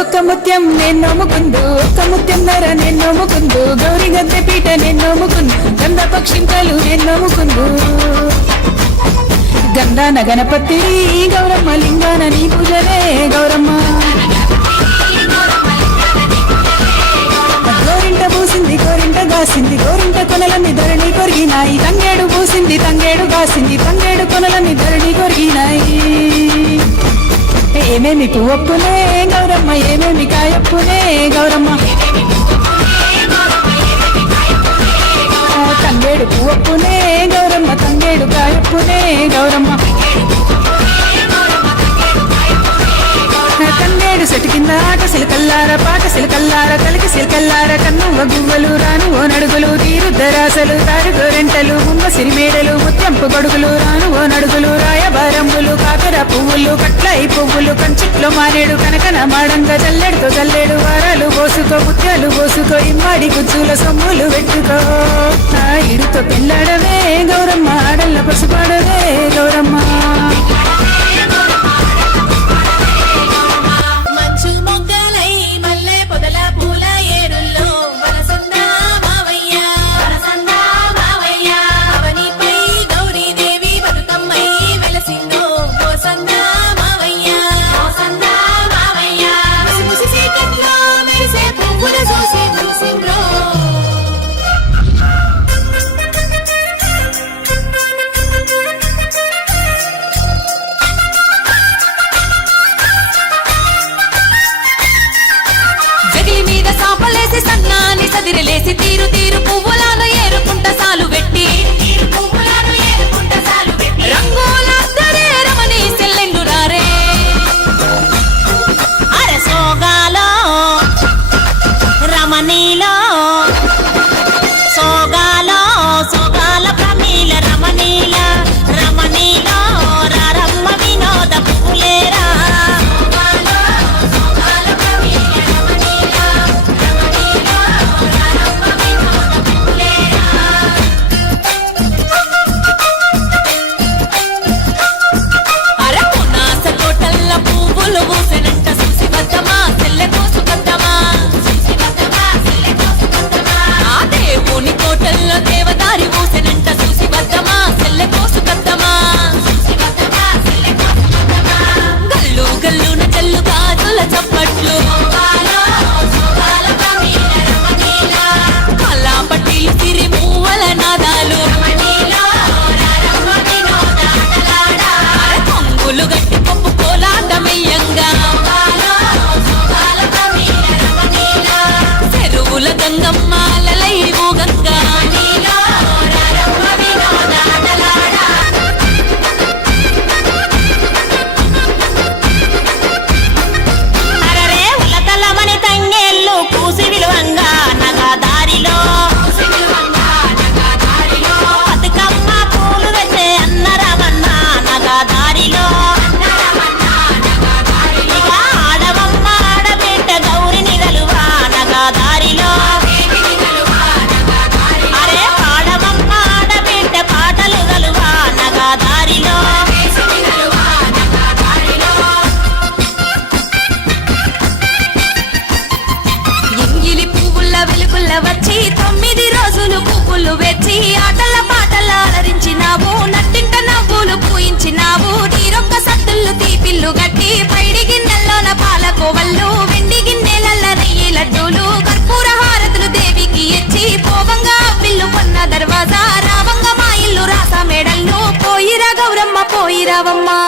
ఒక్కొక్క ముత్యం నేను నమ్ముకుందు, ఒక్క ముత్యం నర నేను నమ్ముకుందు, గౌరీ గద్దె పీట నేను నమ్ముకుందు, గంధ పక్షింతలు నేను నమ్ముకుందు. గంధాన గణపతి గౌరమ్మ లింగాన నీ పూజలే గౌరమ్మ. గోరింట పూసింది గోరింట గాసింది, గోరింట కొనలన్నీ ధరణి కొరిగినాయి. తంగేడు పూసింది తంగేడు గాసింది, తంగేడు కొనలన్నీ ధరణి కొరిగినాయి. ఏమేమి పువ్వప్పునే గౌరమ్మ, ఏమేమి కాయప్పునే గౌరమ్మ. తంగేడు పువ్వప్పునే గౌరమ్మ, తంగేడు కాయప్పునే గౌరమ్మ. తంగేడు సెటు కింద ఆట సిలకల్లార, పాట సిలకల్లార, కలికి సిలకల్లార, కన్నువ గువ్వలు రాను ఓ నడుగులు, తీరుద్దరాసలు తారు గోరెంటలు, ముంగ సిరిమేడలు, ముత్యంపు గొడుగులు రాను ఓ నడుగులు, రాయబారంబులు, కాకర పువ్వులు, కట్లయి పువ్వులు, కంచిట్లో మానేడు, కనకన మాడంగా జల్లెడుతో జల్లెడు, వారాలు పోసుకో ముత్యాలు పోసుకో, ఇమ్మాడి గుజ్జుల సొమ్ములు పెట్టుకో. ఇడుతో పెళ్ళాడవే గౌరమ్మ, ఆడల్ల పసుపాడవే గౌరమ్మ. సన్నాని సదిరిలేసి తీరు తీరు పువ్వులను ఏరుకుంట సాలు పెట్టి, రంగులందరే రమణి సెల్లెండు రారే. అరే సోగాలో రమణీలో, సోగాలో సోగాల ప్రమీల రమణీల, రమణీలో రారమ్మ వినోద పువ్వులేరా. దేవదారి ఊసెనంట చూసి వద్దమా, సెల్లె కోసు కద్దమా. గల్లు గల్లున జల్లు గాజుల చప్పట్లు, కల్లా పట్టీలు సిరి మూవల నాదాలు, కొంగులు గట్టి పప్పు కోలాటమయ్యంగా, చెరువుల గంగమ్మాలలై ఊగంగా. వచ్చి 9 రోజులు పువ్వులు వెచ్చి ఆటల పాటల అలరించినావు, నట్టింట నవ్వులు పూయించినావు. నీరొక్క సత్తుళ్ళు తీపిల్లు గట్టి, పైడి గిన్నెల్లోన పాలకోవళ్ళు, వెండి గిన్నెలల్ల నెయ్యి లడ్డూలు, కర్పూర హారతులు దేవికి ఎచ్చి, పోవంగా పిల్లు కొన్న దర్వాజా, రావంగా మా ఇల్లు రాస మేడల్ను, పోయిరా గౌరమ్మ పోయిరావమ్మా.